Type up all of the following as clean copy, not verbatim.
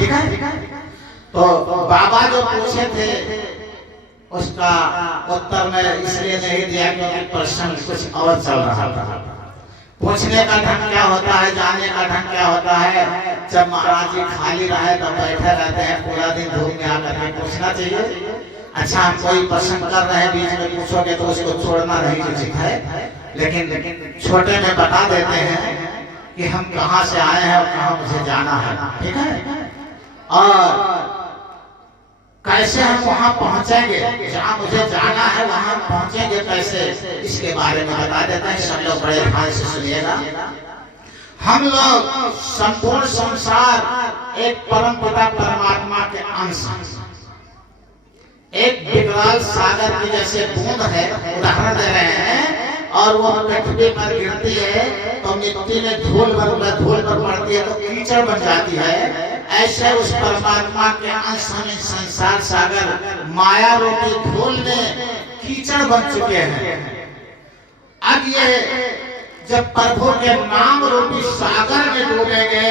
ठीक है। तो बाबा जो पूछे थे उसका उत्तर में इसलिए नहीं दिया क्योंकि प्रश्न कुछ और चल रहा था। पूछने का ढंग क्या होता है, जाने का ढंग क्या होता है, जब महाराज जी खाली रहे तो बैठे रहते हैं पूरा दिन धूप में आकर के पूछना चाहिए। अच्छा हम कोई प्रश्न कर रहे हैं बीच में पूछोगे तो उसको छोड़ना नहीं उचित है, लेकिन छोटे में बता देते हैं कि हम कहाँ से आए हैं और कहाँ मुझे जाना है, ठीक है, और कैसे हम वहाँ पहुँचेंगे, जहाँ मुझे जाना है वहाँ पहुँचेंगे कैसे, इसके बारे में बता देते हैं। सब लोग बड़े ध्यान से सुनिएगा। हम लोग संपूर्ण संसार एक परम पिता परमात्मा के अंश, एक विकराल सागर की जैसे बूंद है, उदाहरण दे रहे हैं, और वो पृथ्वी पर गिरती है तो मिट्टी में धूल पर पड़ती है तो कीचड़ बन जाती है। ऐसे उस परमात्मा के अंश हम संसार सागर माया रूपी धूल में कीचड़ बन चुके हैं। अब ये जब प्रभु के नाम रूपी सागर में डूबेंगे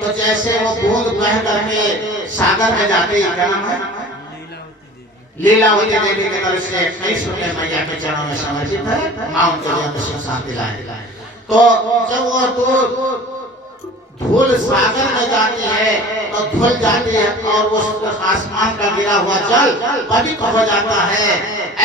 तो जैसे वो बूंद बह करके सागर में जाती है, क्या नाम है, लीलावती देवी के तरफ से 21 रुपये मैया के चरणों में समर्पित है, मां उनके लिए सुख शांति लाए। तो जब वो धूल सागर में जाती है तो धुल जाती है और वो आसमान का गिरा हुआ जल पवित्र हो जाता है।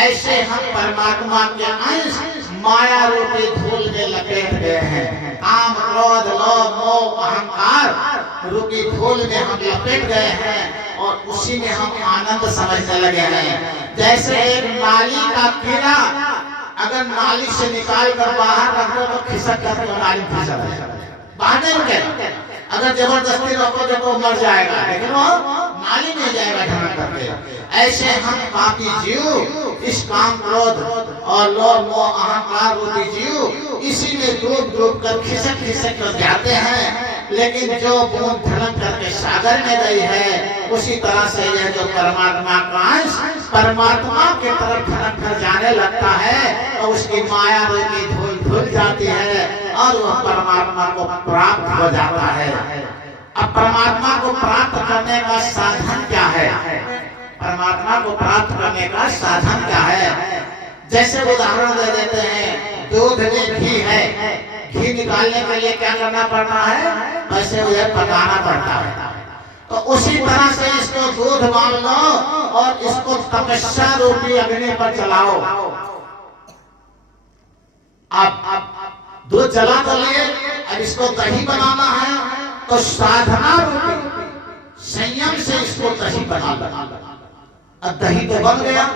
ऐसे हम परमात्मा के अंश माया रूपी धूल में लपेट गए हैं। काम क्रोध लोभ मोह अहंकार रूपी धूल में हम लपेट गए हैं और उसी में हम आनंद समझने लगे हैं। जैसे एक नाली का कीड़ा अगर नाली से निकाल कर बाहर रख दो तो खिसक कर नाली में फंस जाता है, बाहर नहीं रुकेगा। अगर जबरदस्ती रखोगे तो मर जाएगा, लेकिन वो नाली में जाएगा ढंग करके। ऐसे हम पापी जीव इस काम क्रोध और लोभ मोह अहंकार रूपी जीव इसी में डूब कर खिसक कर जाते हैं। लेकिन जो बूंद धड़क करके सागर में गई है उसी तरह से यह जो परमात्मा का अंश परमात्मा के तरफ धड़क कर जाने लगता है और उसकी माया रूपी धूल धुल जाती है और वह परमात्मा को प्राप्त हो जाता है। अब परमात्मा को प्राप्त करने का साधन क्या है, परमात्मा को प्राप्त करने का साधन क्या है, जैसे उदाहरण दे देते हैं, दूध में घी है, घी निकालने के लिए क्या करना पड़ता है, वैसे उसे पकाना पड़ता है। तो उसी तरह से इसको दूध मान लो और इसको तपस्या रूपी अग्नि पर जलाओ। अब दूध जला तो लिए, अब इसको दही बनाना है तो साधना रूपी संयम से इसको दही बना लो। अब दही तो बन गया,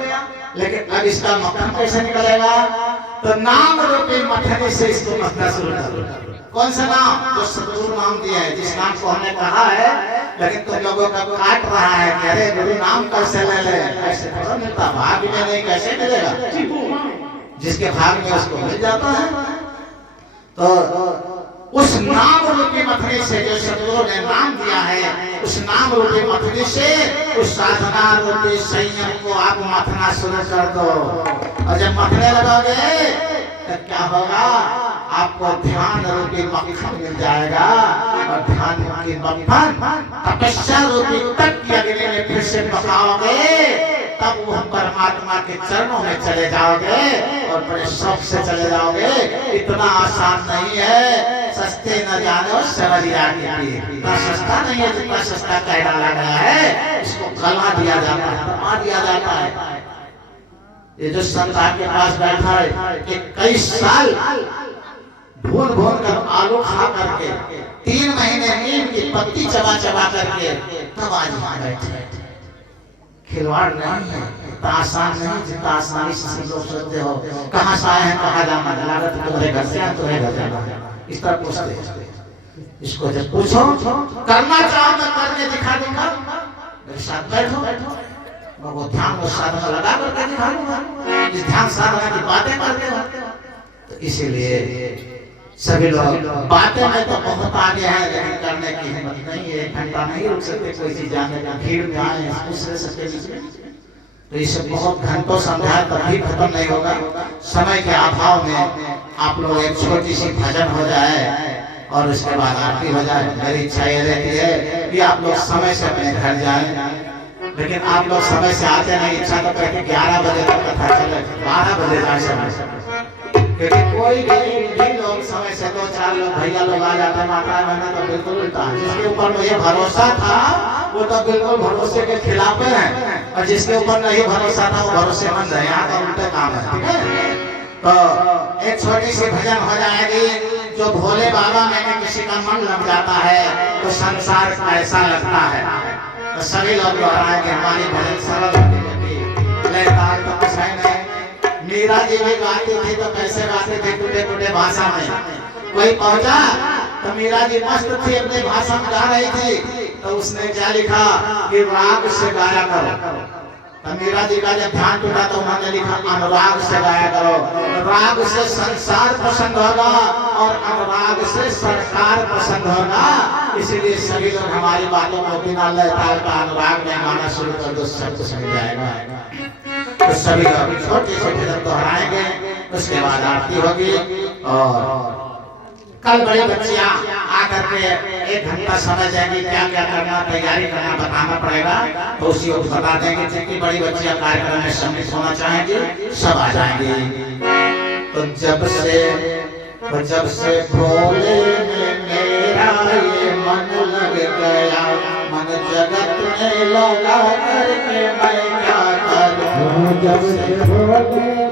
लेकिन अब इसका मक्खन कैसे निकलेगा, तो नाम रूपी मक्खनी से इसको मथना शुरू करो। कौन सा नाम, जो सतगुरु नाम दिया है, जिस नाम को हमने कहा है, लेकिन तुम लोगों का काट रहा है कि अरे गुरु नाम कैसे ले ले, ऐसे थोड़ा मिलता, भाग में नहीं कैसे मिलेगा, जिसके भाग में उसको मिल जाता है। तो उस नाम रूपी मथनी से जो सतगुरु ने नाम दिया है, उस नाम रूपी मथनी से उस साधना रूपी संयम को आप मथना शुरू कर दो। और जब मथने लगोगे तो क्या होगा, आपको ध्यान रूपी मक्खन मिल जाएगा और ध्यान रूपी मक्खन तपस्या रूपी तप की अग्नि में फिर से पकाओगे, तब वह परमात्मा के चरणों में चले जाओगे और बड़े शौक से चले जाओगे। इतना आसान नहीं है, सस्ते न जानो सवरिया की, इतना सस्ता नहीं है जितना सस्ता कह डाला गया है। इसको गला दिया जाता है, दबा दिया जाता है। ये जो संत के पास बैठा है, 21 साल भून कर आलू खा करके 3 महीने नीम की पत्ती चबा करके तब आज यहाँ बैठे। खिलवाड़ नहीं है, इतना आसान नहीं जितना आसानी से लोग सोचते हो। कहाँ से आए हैं, कहाँ जाना है, लागत तुम्हारे घर से है, तुम्हें घर जाना है, इस तरह पूछते। इसको जब पूछो करना चाहो तो करके दिखा दूंगा, मेरे साथ बैठो, वो ध्यान को साधना लगा करके दिखा दूंगा। इस ध्यान साधना की बातें करते हो, तो इसीलिए सभी लोग बातें में तो बहुत आगे हैं, लेकिन करने की हिम्मत नहीं है। 1 घंटा नहीं रुक सकते कोई चीज जाने का, भीड़ में आए दूसरे सबके बीच में, तो इसे बहुत घंटों समझाया तभी खत्म नहीं होगा। समय के अभाव में आप लोग एक छोटी सी भजन हो जाए और उसके बाद आरती हो जाए। मेरी इच्छा ये रहती है कि आप लोग समय से अपने घर जाएं, लेकिन आप लोग समय से आते नहीं। इच्छा तो कहते 11 बजे तक कथा चले, 12 बजे जाए समय, क्योंकि कोई भी लोग समय से 2-4 लोग भैया लोग आ जाते हैं। माता मैंने तो बिल्कुल उल्टा, जिसके ऊपर मुझे भरोसा था वो तो बिल्कुल भरोसे के खिलाफ है, और जिसके ऊपर नहीं भरोसा था वो भरोसेमंद है। यहाँ का उल्टा काम है, ठीक है। तो एक छोटी सी भजन हो जाएगी, जो भोले बाबा में किसी का मन लग जाता है तो संसार ऐसा लगता है। तो सभी लोग दोहराएंगे, हमारी भजन सरल होती तो कुछ है नहीं। मीरा जी भी गाती थी तो कैसे गाती थी, टूटे टूटे भाषा में। कोई पहुंचा तो मीरा जी मस्त थी, अपनी भाषा में गा रही थी, तो उसने क्या लिखा कि राग से गाया करो। तो मीरा जी का जब ध्यान टूटा तो उन्होंने लिखा अनुराग से गाया करो। राग से संसार पसंद होगा और अनुराग से सरकार पसंद होगा। इसीलिए सभी लोग हमारी बातों को बिना लय ताल का अनुराग में गाना शुरू कर दो, सब कुछ समझ जाएगा। तो सभी लोग छोटे छोटे जब दोहराएंगे उसके बाद आरती होगी। और कल बड़ी बच्चियां आकर के 1 घंटा समय देंगी, क्या क्या करना, तैयारी करना बताना पड़ेगा, तो उसी को बता देंगे। जितनी बड़ी बच्चियां कार्यक्रम में सम्मिलित होना चाहेंगी सब आ जाएंगी। तो जब से भोले में मेरा ये मन लग गया, मन जगत में लगा करके मैं क्या करूं। जब से भोले